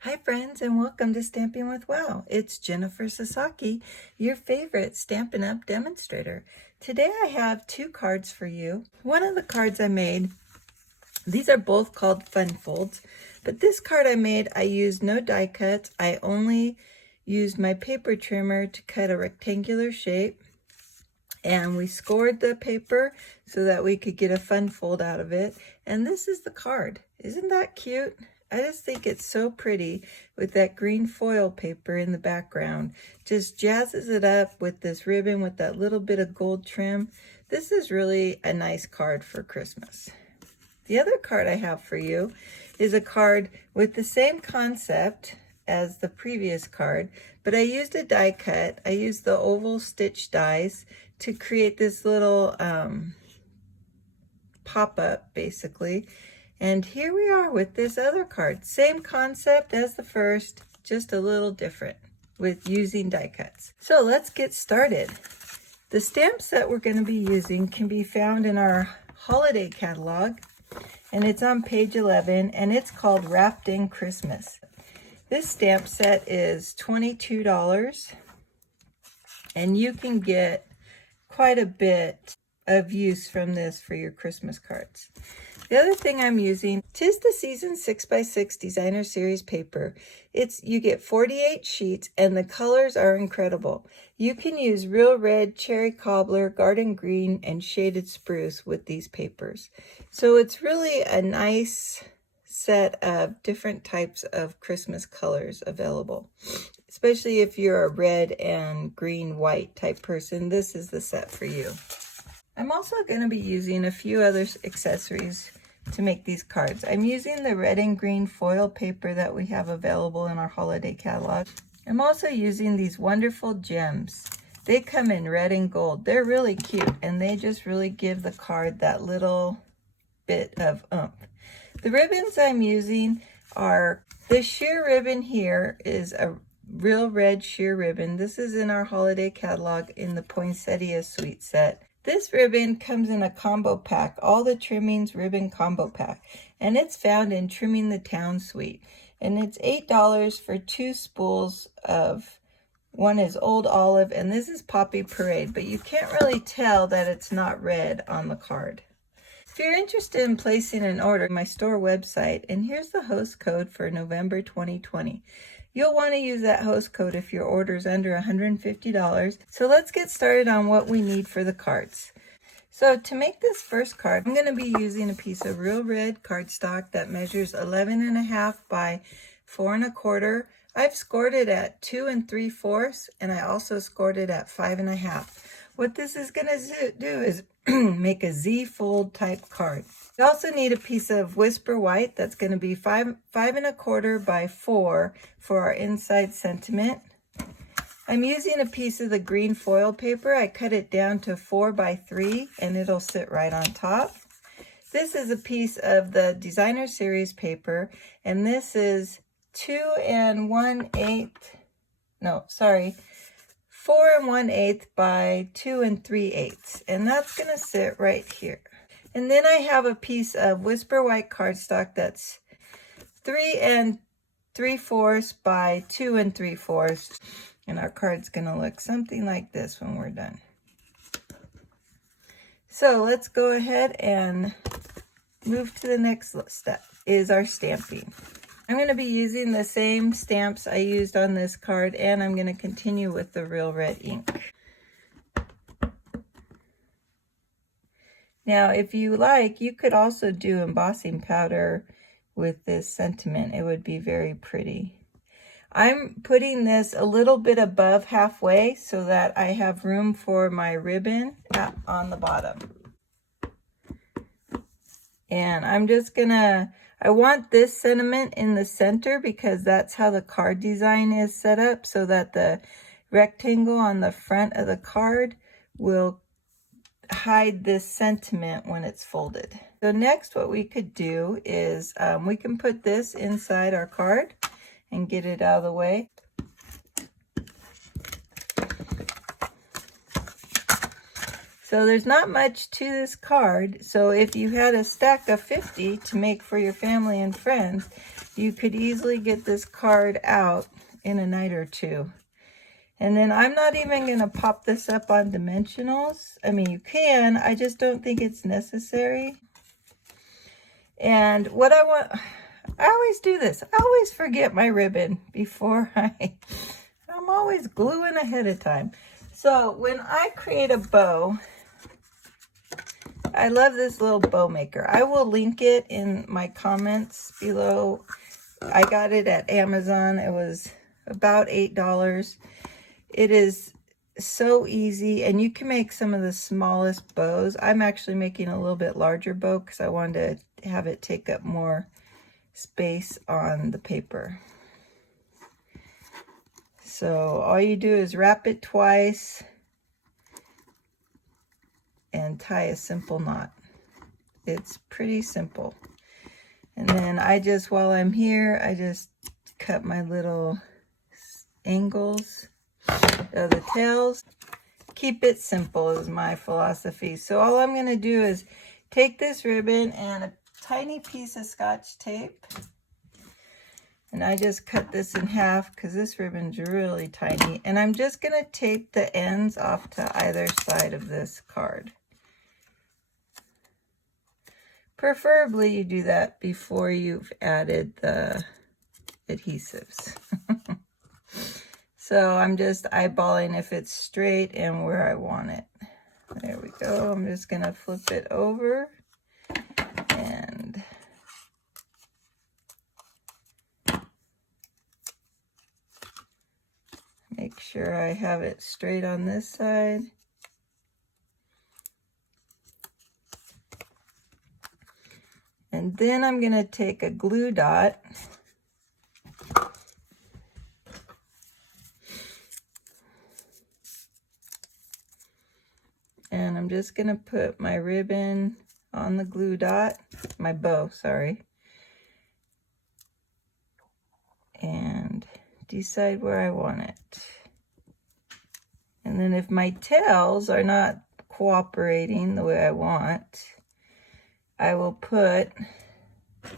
Hi friends, and welcome to Stamping with Wow. It's Jennifer Sasaki, your favorite Stampin' Up demonstrator. Today I have two cards for you. One of the cards I made, these are both called Fun Folds, but this card I made, I used no die cuts. I only used my paper trimmer to cut a rectangular shape, and we scored the paper so that we could get a fun fold out of it. And this is the card. Isn't that cute? I just think it's so pretty with that green foil paper in the background. Just jazzes it up with this ribbon with that little bit of gold trim. This is really a nice card for Christmas. The other card I have for you is a card with the same concept as the previous card, but I used a die cut. I used the oval stitch dies to create this little pop-up basically. And here we are with this other card. Same concept as the first, just a little different with using die cuts. So let's get started. The stamps that we're going to be using can be found in our holiday catalog, and it's on page 11, and it's called Wrapped in Christmas. This stamp set is $22, and you can get quite a bit of use from this for your Christmas cards. The other thing I'm using, Tis the Season 6x6 Designer Series paper. You get 48 sheets and the colors are incredible. You can use Real Red, Cherry Cobbler, Garden Green, and Shaded Spruce with these papers. So it's really a nice set of different types of Christmas colors available. Especially if you're a red and green white type person, this is the set for you. I'm also going to be using a few other accessories to make these cards. I'm using the red and green foil paper that we have available in our holiday catalog. I'm also using these wonderful gems. They come in red and gold. They're really cute, and they just really give the card that little bit of oomph. The ribbons I'm using are, the sheer ribbon here is a Real Red sheer ribbon. This is in our holiday catalog in the Poinsettia Suite set. This ribbon comes in a combo pack, all the Trimmings Ribbon Combo pack, and it's found in Trimming the Town Suite. And it's $8 for two spools of, one is Old Olive, and this is Poppy Parade, but you can't really tell that it's not red on the card. If you're interested in placing an order, my store website, and here's the host code for November 2020. You'll want to use that host code if your order is under $150. So let's get started on what we need for the cards. So to make this first card, I'm going to be using a piece of Real Red cardstock that measures 11.5 by 4 1/4. I've scored it at 2 3/4, and I also scored it at 5 1/2. What this is going to do is make a Z fold type card. We also need a piece of Whisper White that's going to be 5 1/4 by 4 for our inside sentiment. I'm using a piece of the green foil paper. I cut it down to 4 by 3 and it'll sit right on top. This is a piece of the Designer Series paper, and this is 4 1/8 by 2 3/8, and that's going to sit right here. And then I have a piece of Whisper White cardstock that's 3 3/4 by 2 3/4, and our card's going to look something like this when we're done. So let's go ahead and move to the next step, is our stamping. I'm going to be using the same stamps I used on this card, and I'm going to continue with the Real Red ink. Now, if you like, you could also do embossing powder with this sentiment. It would be very pretty. I'm putting this a little bit above halfway so that I have room for my ribbon on the bottom. And I'm just gonna, I want this sentiment in the center because that's how the card design is set up, so that the rectangle on the front of the card will hide this sentiment when it's folded. So next what we could do is we can put this inside our card and get it out of the way. So there's not much to this card. So if you had a stack of 50 to make for your family and friends, you could easily get this card out in a night or two. And then I'm not even going to pop this up on dimensionals. I mean, you can, I just don't think it's necessary. And what I want, I always do this. I always forget my ribbon before I'm always gluing ahead of time. So when I create a bow, I love this little bow maker. I will link it in my comments below. I got it at Amazon. It was about $8. It is so easy, and you can make some of the smallest bows. I'm actually making a little bit larger bow because I wanted to have it take up more space on the paper. So all you do is wrap it twice and tie a simple knot. It's pretty simple. And then I just, while I'm here, I just cut my little angles of the tails. Keep it simple is my philosophy. So all I'm going to do is take this ribbon and a tiny piece of Scotch tape, and I just cut this in half because this ribbon's really tiny, and I'm just going to tape the ends off to either side of this card. Preferably you do that before you've added the adhesives. So I'm just eyeballing if it's straight and where I want it. There we go. I'm just going to flip it over and make sure I have it straight on this side. And then I'm going to take a glue dot and I'm just going to put my ribbon on the glue dot, my bow, sorry, and decide where I want it. And then if my tails are not cooperating the way I want, I will put a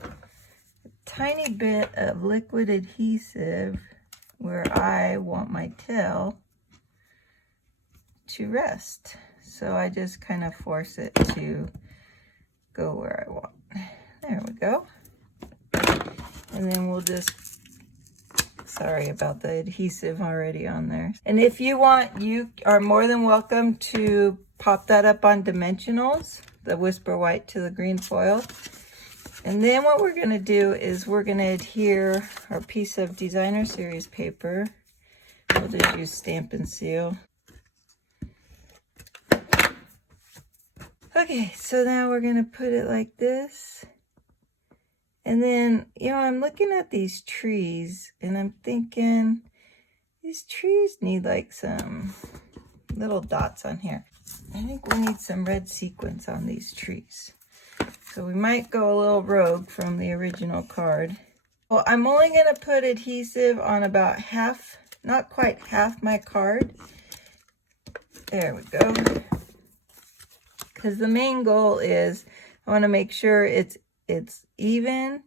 tiny bit of liquid adhesive where I want my tail to rest. So I just kind of force it to go where I want. There we go. And then we'll just, sorry about the adhesive already on there. And if you want, you are more than welcome to pop that up on dimensionals, the Whisper White to the green foil. And then what we're going to do is we're going to adhere our piece of Designer Series paper. We'll just use Stampin' Seal. Okay, so now we're going to put it like this. And then, you know, I'm looking at these trees and I'm thinking these trees need like some little dots on here. I think we need some red sequins on these trees. So we might go a little rogue from the original card. Well, I'm only going to put adhesive on about half, not quite half my card. There we go. Because the main goal is I want to make sure it's even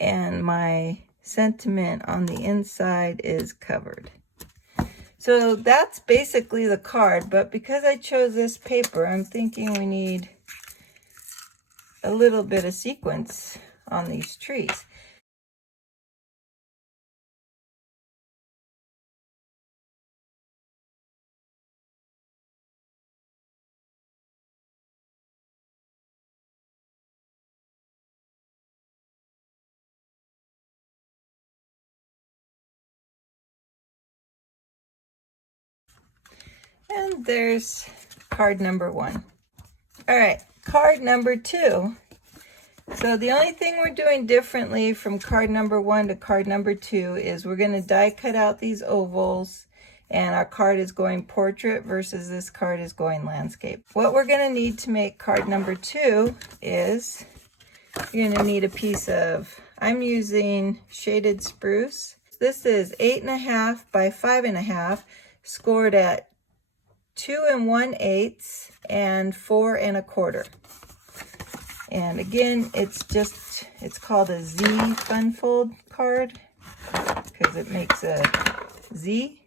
and my sentiment on the inside is covered. So that's basically the card, but because I chose this paper, I'm thinking we need a little bit of sequins on these trees. And there's card number 1. All right, card number 2. So the only thing we're doing differently from card number 1 to card number 2 is we're going to die cut out these ovals, and our card is going portrait versus this card is going landscape. What we're going to need to make card number 2 is you're going to need a piece of, I'm using Shaded Spruce. This is 8.5 by 5.5, scored at 2 1/8 and 4 1/4. And again, it's called a Z fun fold card because it makes a Z.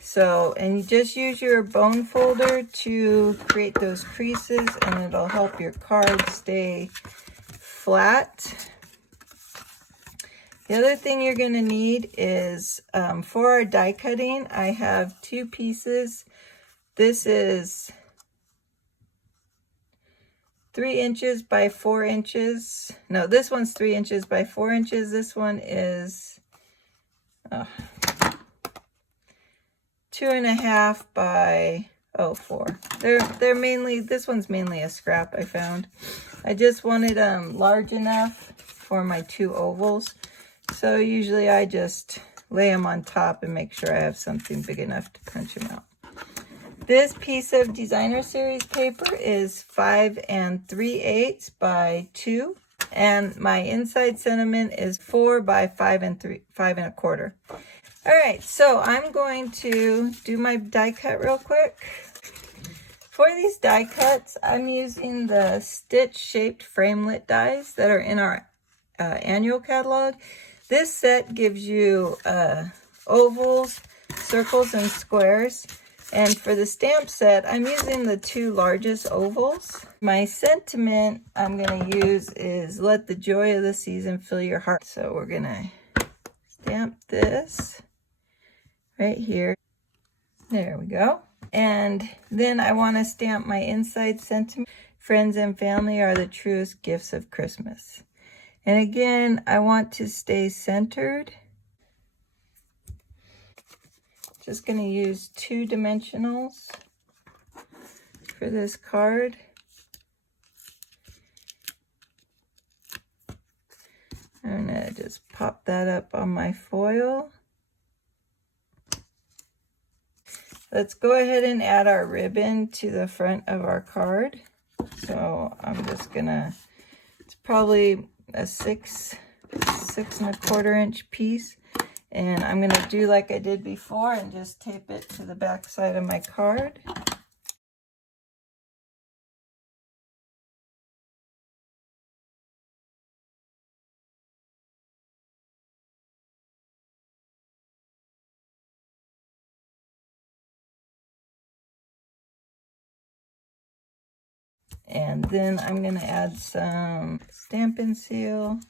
So, and you just use your bone folder to create those creases, and it'll help your card stay flat. The other thing you're going to need is, for our die cutting, I have 2 pieces. This is 3 inches by 4 inches. No, this one's 3 inches by 4 inches. This one is 2.5 by 4. They're mainly, this one's mainly a scrap I found. I just wanted them large enough for my 2 ovals. So usually I just lay them on top and make sure I have something big enough to punch them out. This piece of designer series paper is 5 3/8 by 2. And my inside sentiment is 4 by 5 1/4. All right, so I'm going to do my die cut real quick. For these die cuts, I'm using the stitch shaped framelit dies that are in our annual catalog. This set gives you ovals, circles, and squares. And for the stamp set, I'm using the 2 largest ovals. My sentiment I'm going to use is "Let the joy of the season fill your heart." So we're going to stamp this right here. There we go. And then I want to stamp my inside sentiment. "Friends and family are the truest gifts of Christmas." And again, I want to stay centered. Just going to use 2 dimensionals for this card. I'm going to just pop that up on my foil. Let's go ahead and add our ribbon to the front of our card. So I'm just going to, it's probably a 6 1/4 inch piece. And I'm going to do like I did before and just tape it to the back side of my card. And then I'm going to add some Stampin' Seal.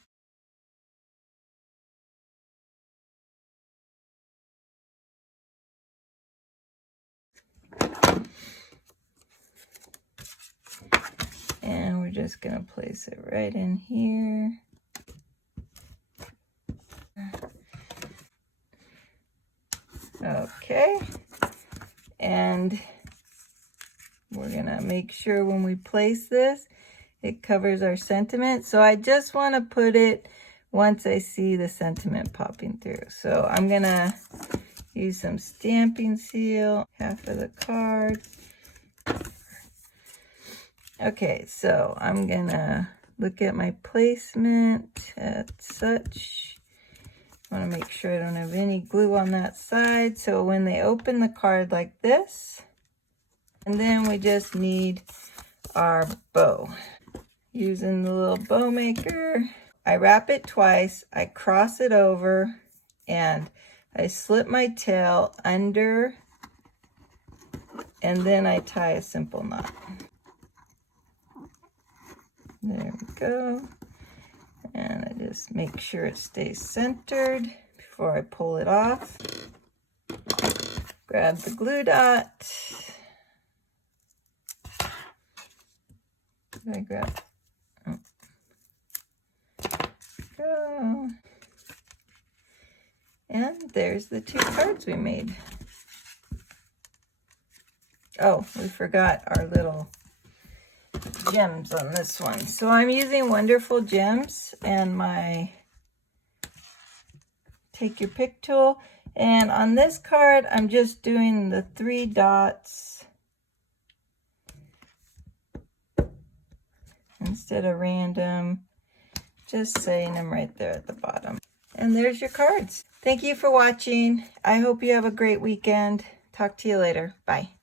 And we're just going to place it right in here. Okay. And we're going to make sure when we place this, it covers our sentiment. So I just want to put it once I see the sentiment popping through. So I'm going to use some Stampin' Seal, half of the card. Okay, so I'm going to look at my placement at such. I want to make sure I don't have any glue on that side. So when they open the card like this, and then we just need our bow. Using the little bow maker, I wrap it twice, I cross it over, and I slip my tail under, and then I tie a simple knot. There we go. And I just make sure it stays centered before I pull it off. Grab the glue dot. I grab. Oh. Go. And there's the 2 cards we made. Oh, we forgot our little gems on this one. So I'm using Wonderful Gems and my Take Your Pick tool. And on this card, I'm just doing the 3 dots instead of random, just saying them right there at the bottom. And there's your cards. Thank you for watching. I hope you have a great weekend. Talk to you later. Bye.